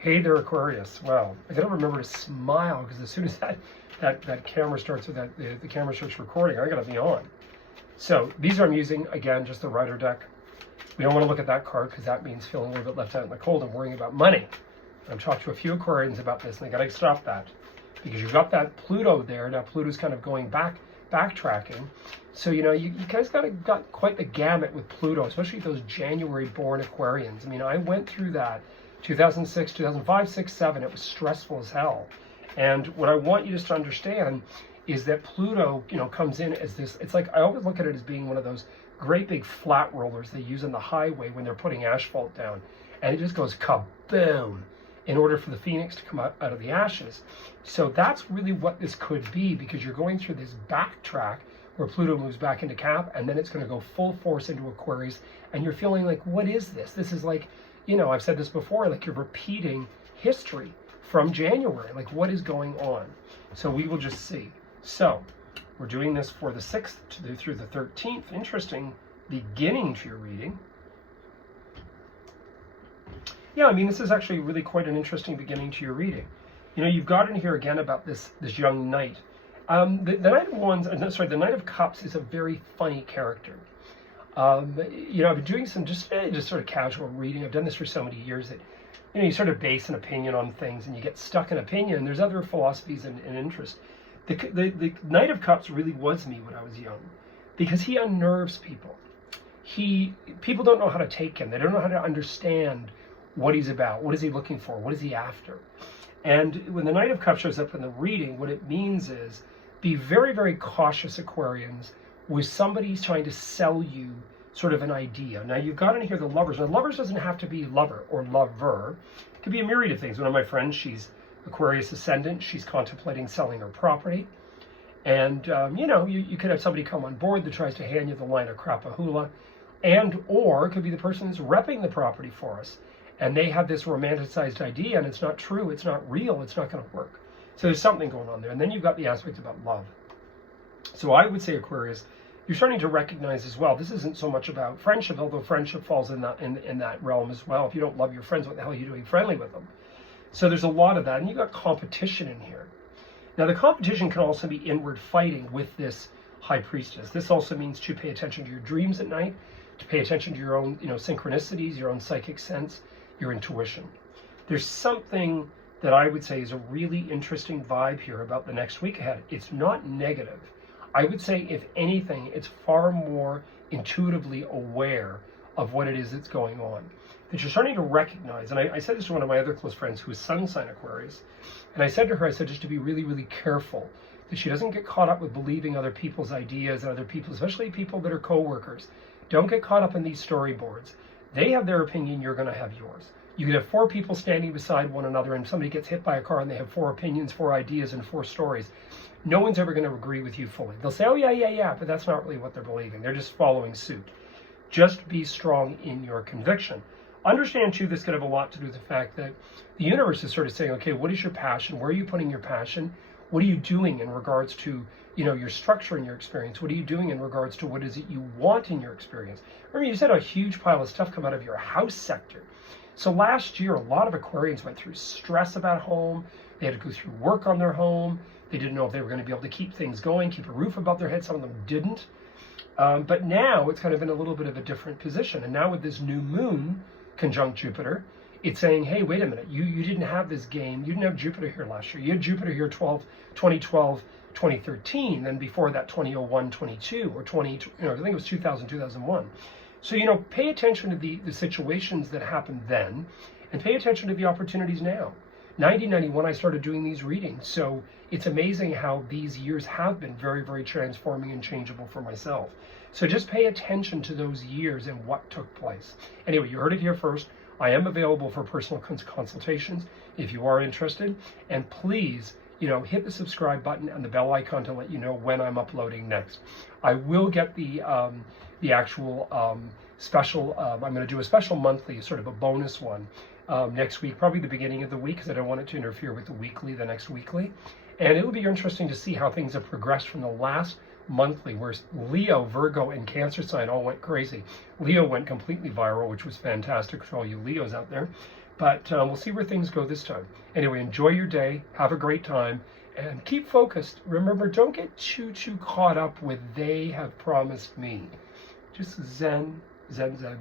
Hey there, Aquarius. Wow, I gotta remember to smile because as soon as that camera starts with the camera starts recording, I gotta be on. So these I'm using again, just the Rider deck. We don't want to look at that card because that means feeling a little bit left out in the cold and worrying about money. I've talked to a few Aquarians about this, and they gotta stop that because you've got that Pluto there. Now Pluto's kind of going backtracking. So you guys got quite the gamut with Pluto, especially those January born Aquarians. I mean, I went through that 2006, 2005, 6, 7. It was stressful as hell. And what I want you just to understand is that Pluto, comes in as this. It's like I always look at it as being one of those great big flat rollers they use on the highway when they're putting asphalt down, and it just goes kaboom in order for the phoenix to come out of the ashes. So that's really what this could be, because you're going through this backtrack where Pluto moves back into Cap, and then it's going to go full force into Aquarius, and you're feeling like, what is this? This is like, I've said this before, like you're repeating history from January. Like, what is going on? So we will just see. So we're doing this for the 6th through the 13th. Interesting beginning to your reading. Yeah, I mean, this is actually really quite an interesting beginning to your reading. You've got in here again about this young knight. The Knight of Wands, the Knight of Cups is a very funny character. I've been doing some just sort of casual reading. I've done this for so many years that, you sort of base an opinion on things and you get stuck in opinion. There's other philosophies and interest. The Knight of Cups really was me when I was young, because he unnerves people. People don't know how to take him. They don't know how to understand what he's about. What is he looking for? What is he after? And when the Knight of Cups shows up in the reading, what it means is be very, very cautious, Aquarians, with somebody trying to sell you sort of an idea. Now, you've got in here the Lovers. Now, Lovers doesn't have to be lover or lover. It could be a myriad of things. One of my friends, she's Aquarius ascendant. She's contemplating selling her property. And, you could have somebody come on board that tries to hand you the line of crapahula. Or it could be the person that's repping the property for us. And they have this romanticized idea, and it's not true, it's not real, it's not going to work. So there's something going on there. And then you've got the aspect about love. So I would say, Aquarius, you're starting to recognize as well, this isn't so much about friendship, although friendship falls in that realm as well. If you don't love your friends, what the hell are you doing friendly with them? So there's a lot of that. And you've got competition in here. Now, the competition can also be inward fighting with this High Priestess. This also means to pay attention to your dreams at night, to pay attention to your own synchronicities, your own psychic sense, your intuition. There's something that I would say is a really interesting vibe here about the next week ahead. It's not negative. I would say, if anything, it's far more intuitively aware of what it is that's going on. That you're starting to recognize, and I said this to one of my other close friends who is sun sign Aquarius, and I said to her, just to be really, really careful that she doesn't get caught up with believing other people's ideas and other people, especially people that are co-workers. Don't get caught up in these storyboards. They have their opinion, you're going to have yours. You could have 4 people standing beside one another and somebody gets hit by a car and they have 4 opinions, 4 ideas, and 4 stories. No one's ever going to agree with you fully. They'll say, oh, yeah, but that's not really what they're believing. They're just following suit. Just be strong in your conviction. Understand, too, this could have a lot to do with the fact that the universe is sort of saying, okay, what is your passion? Where are you putting your passion? What are you doing in regards to, your structure in your experience? What are you doing in regards to what is it you want in your experience? Remember, you just had a huge pile of stuff come out of your house sector. So last year, a lot of Aquarians went through stress about home. They had to go through work on their home. They didn't know if they were going to be able to keep things going, keep a roof above their head. Some of them didn't. But now it's kind of in a little bit of a different position. And now with this new moon conjunct Jupiter, it's saying, hey, wait a minute, you didn't have this game. You didn't have Jupiter here last year. You had Jupiter here 2012, 2013, then before that 2001, 22, or I think it was 2000, 2001. So, pay attention to the situations that happened then, and pay attention to the opportunities now. 1991, I started doing these readings. So it's amazing how these years have been very, very transforming and changeable for myself. So just pay attention to those years and what took place. Anyway, you heard it here first. I am available for personal consultations if you are interested. And please, hit the subscribe button and the bell icon to let you know when I'm uploading next. I will get the actual special, I'm going to do a special monthly, sort of a bonus one next week, probably the beginning of the week, because I don't want it to interfere with the next weekly. And it'll be interesting to see how things have progressed from the last monthly, where Leo, Virgo, and Cancer sign all went crazy. Leo went completely viral, which was fantastic for all you Leos out there. But we'll see where things go this time. Anyway, enjoy your day. Have a great time. And keep focused. Remember, don't get too caught up with they have promised me. Just zen, zen, zen.